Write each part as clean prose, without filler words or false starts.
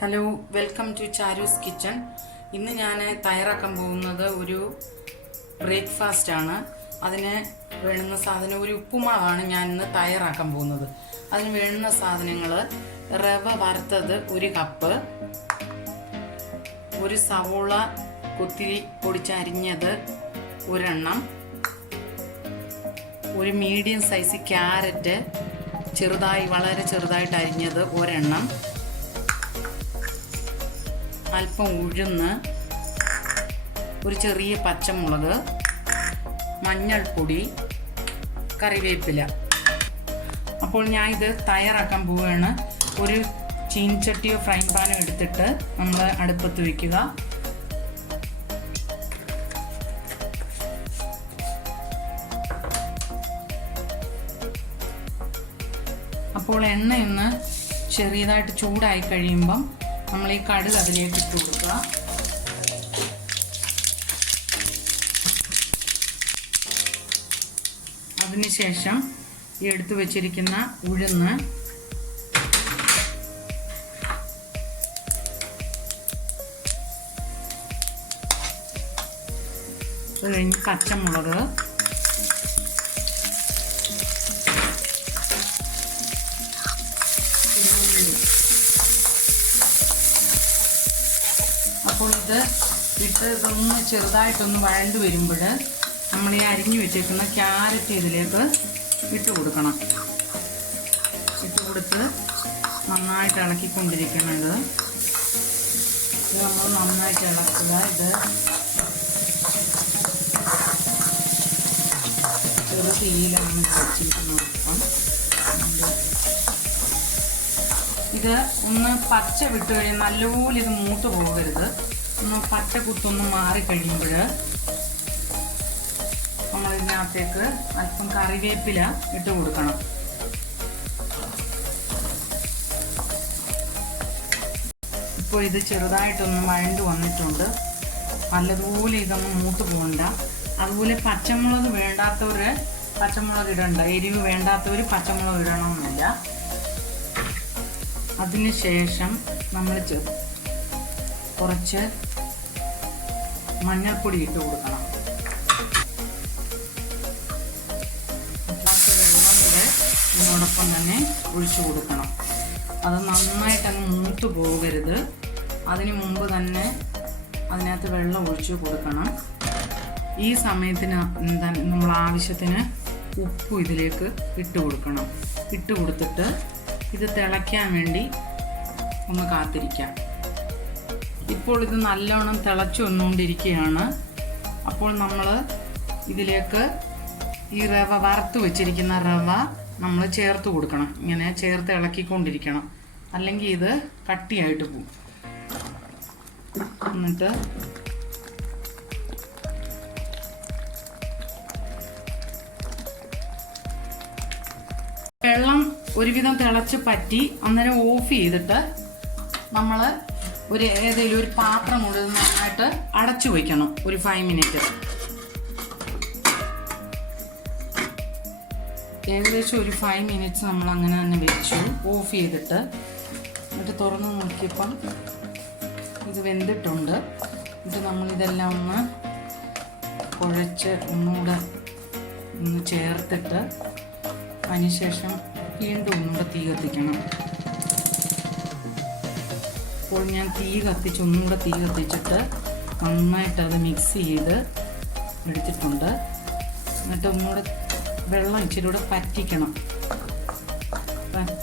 Hello, welcome to Charu's kitchen. ഇന്ന് ഞാൻ തയ്യാറാക്കാൻ പോകുന്നത് ഒരു ബ്രേക്ക്ഫാസ്റ്റ് ആണ്. അതിന് വേണ്ടുന്ന സാധനം ഒരു ഉപ്പുമാവാണ് ഞാൻ ഇന്ന് തയ്യാറാക്കാൻ പോകുന്നത്. അതിന് വേണ്ടുന്ന സാധനങ്ങൾ: റവ വറുത്തത് 1 കപ്പ്, ഒരു സവോള കൊത്തിരി പൊടിച്ചരിഞ്ഞത് 1 എണ്ണം, ഒരു മീഡിയം സൈസ് ക്യാരറ്റ് വളരെ ചെറുതായിട്ട് അരിഞ്ഞത് 1 എണ്ണം, അല്പം ഉഴുന്ന്, ഒരു ചെറിയ പച്ചമുളക്, മഞ്ഞൾപ്പൊടി, കറിവേപ്പില. അപ്പോൾ ഞാൻ ഇത് തയ്യാറാക്കാൻ പോവുകയാണ്. ഒരു ചീനച്ചട്ടിയോ ഫ്രൈ പാനോ എടുത്തിട്ട് നമ്മൾ അടുപ്പത്ത് വയ്ക്കുക. അപ്പോൾ എണ്ണയൊന്ന് ചെറിയതായിട്ട് ചൂടായി കഴിയുമ്പം നമ്മൾ ഈ കടുക് അതിലേക്ക് ഇട്ട് കൊടുക്കുക. അതിനുശേഷം ഈ എടുത്തു വെച്ചിരിക്കുന്ന ഉഴുന്ന്, അത് കഴിഞ്ഞ് പച്ചമുളക്, അപ്പോൾ ഇതൊന്ന് ചെറുതായിട്ടൊന്ന് വഴണ്ട് വരുമ്പോൾ നമ്മൾ ഈ അരിഞ്ഞു വെച്ചേക്കുന്ന ക്യാരറ്റ് ഇതിലേക്ക് ഇട്ട് കൊടുക്കണം. ഇട്ട് കൊടുത്ത് നന്നായിട്ട് ഇളക്കിക്കൊണ്ടിരിക്കുന്നത്. ഇത് നമ്മൾ നന്നായിട്ട് ഇളക്കുക. ഇത് ചെറു തീയിലാണ് വെച്ചിരിക്കുന്നത്. ഇത് ഒന്ന് പച്ച വിട്ട് കഴിഞ്ഞാൽ നല്ലപോലെ ഇത് മൂത്ത് പോകരുത്. ഒന്ന് പച്ച കുത്തൊന്ന് മാറിക്കഴിയുമ്പോൾ നമ്മളിതിനകത്തേക്ക് അല്പം കറിവേപ്പില ഇട്ട് കൊടുക്കണം. ഇപ്പോൾ ഇത് ചെറുതായിട്ടൊന്ന് വഴണ്ട് വന്നിട്ടുണ്ട്. നല്ലതുപോലെ ഇതൊന്ന് മൂത്ത് പോകണ്ട. അതുപോലെ പച്ചമുളക് വേണ്ടാത്തവർ പച്ചമുളക് ഇടണ്ട. എരിവ് വേണ്ടാത്തവർ പച്ചമുളക് ഇടണമെന്നില്ല. അതിനുശേഷം നമ്മൾ കുറച്ച് മഞ്ഞൾപ്പൊടി ഇട്ട് കൊടുക്കണം. വെള്ളം കൂടെ ഇതിനോടൊപ്പം തന്നെ ഒഴിച്ചു കൊടുക്കണം. അത് നന്നായിട്ടങ്ങ് മൂത്ത് പോകരുത്. അതിന് മുമ്പ് തന്നെ അതിനകത്ത് വെള്ളം ഒഴിച്ചു കൊടുക്കണം. ഈ സമയത്തിന് നമ്മൾ ആവശ്യത്തിന് ഉപ്പ് ഇതിലേക്ക് ഇട്ട് കൊടുക്കണം. ഇട്ട് കൊടുത്തിട്ട് ഇത് തിളയ്ക്കാൻ വേണ്ടി ഒന്ന് കാത്തിരിക്കാം. ഇപ്പോൾ ഇത് നല്ലോണം തിളച്ചു വന്നുകൊണ്ടിരിക്കുകയാണ്. അപ്പോൾ നമ്മൾ ഇതിലേക്ക് ഈ റവ വറുത്ത് വെച്ചിരിക്കുന്ന റവ നമ്മൾ ചേർത്ത് കൊടുക്കണം. ഇങ്ങനെ ചേർത്ത് ഇളക്കിക്കൊണ്ടിരിക്കണം, അല്ലെങ്കിൽ ഇത് കട്ടിയായിട്ട് പോകും. എന്നിട്ട് വെള്ളം ഒരുവിധം തിളച്ച് പറ്റി അന്നേരം ഓഫ് ചെയ്തിട്ട് നമ്മൾ ഏതെങ്കിലും ഒരു പാത്രം കൊണ്ട് നന്നായിട്ട് അടച്ചു വയ്ക്കണം. ഒരു 5 മിനിറ്റ്, ഏകദേശം ഒരു 5 മിനിറ്റ്സ് നമ്മൾ അങ്ങനെ തന്നെ വെച്ചു ഓഫ് ചെയ്തിട്ട്. എന്നിട്ട് തുറന്ന് നോക്കിയപ്പം ഇത് വെന്തിട്ടുണ്ട്. എന്നിട്ട് നമ്മളിതെല്ലാം ഒന്ന് കുഴച്ച് ഒന്നുകൂടെ ഒന്ന് ചേർത്തിട്ട് അതിനുശേഷം വീണ്ടും ഒന്നുകൂടെ തീ കത്തിക്കണം. അപ്പോൾ ഞാൻ ഒന്നുകൂടെ തീ കത്തിച്ചിട്ട് നന്നായിട്ട് അത് മിക്സ് ചെയ്ത് എടുത്തിട്ടുണ്ട്. എന്നിട്ട് ഒന്നുകൂടെ വെള്ളം ഇച്ചിരി കൂടെ പറ്റിക്കണം.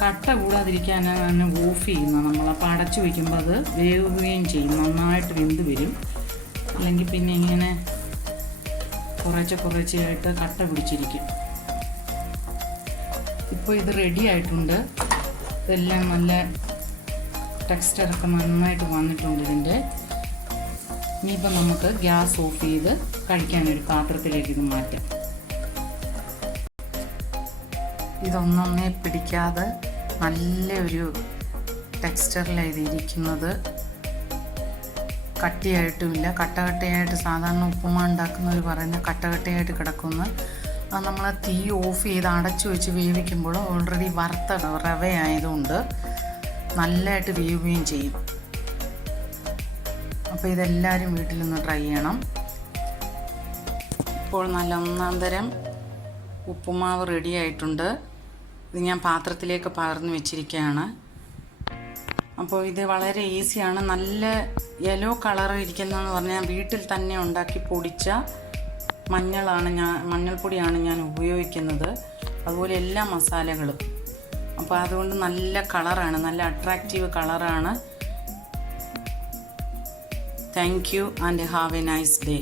കട്ട കൂടാതിരിക്കാനാണ് ഓഫ് ചെയ്യുന്നത് നമ്മൾ. അപ്പോൾ അടച്ചു വയ്ക്കുമ്പോൾ അത് വേവുകയും ചെയ്യും, നന്നായിട്ട് വെന്ത് വരും. അല്ലെങ്കിൽ പിന്നെ ഇങ്ങനെ കുറേശ്ശെയായിട്ട് കട്ട പിടിച്ചിരിക്കും. ഇപ്പോൾ ഇത് റെഡി ആയിട്ടുണ്ട്. ഇതെല്ലാം നല്ല ടെക്സ്ചറൊക്കെ നന്നായിട്ട് വന്നിട്ടുണ്ട് ഇതിൻ്റെ. ഇനിയിപ്പോൾ നമുക്ക് ഗ്യാസ് ഓഫ് ചെയ്ത് കഴിക്കാനൊരു പാത്രത്തിലേക്ക് ഇത് മാറ്റാം. ഇതൊന്നൊന്നേ പിടിക്കാതെ നല്ലൊരു ടെക്സ്ചറിലാണ് ഇതിരിക്കുന്നത്. കട്ടിയായിട്ടുമില്ല, കട്ടയായിട്ട് സാധാരണ ഉപ്പുമാവ് ഉണ്ടാക്കുന്നവർ പറയുന്ന കട്ടയായിട്ട് കിടക്കുന്ന. അത് നമ്മൾ തീ ഓഫ് ചെയ്ത് അടച്ചു വെച്ച് വേവിക്കുമ്പോൾ ഓൾറെഡി വറുത്ത റവയായതുകൊണ്ട് നല്ലതായിട്ട് വേവുകയും ചെയ്യും. അപ്പോൾ ഇതെല്ലാവരും വീട്ടിലൊന്ന് ട്രൈ ചെയ്യണം. ഇപ്പോൾ നല്ല ഒന്നാം തരം ഉപ്പുമാവ് റെഡി ആയിട്ടുണ്ട്. ഇത് ഞാൻ പാത്രത്തിലേക്ക് പകർന്നു വെച്ചിരിക്കുകയാണ്. അപ്പോൾ ഇത് വളരെ ഈസിയാണ്. നല്ല യെല്ലോ കളർ ഇരിക്കുന്നതെന്ന് പറഞ്ഞാൽ വീട്ടിൽ തന്നെ ഉണ്ടാക്കി പൊടിച്ച മഞ്ഞൾപ്പൊടിയാണ് ഞാൻ ഉപയോഗിക്കുന്നത്. അതുപോലെ എല്ലാ മസാലകളും. അപ്പോൾ അതുകൊണ്ട് നല്ല കളറാണ്, നല്ല അട്രാക്റ്റീവ് കളറാണ്. Thank you and have A nice day.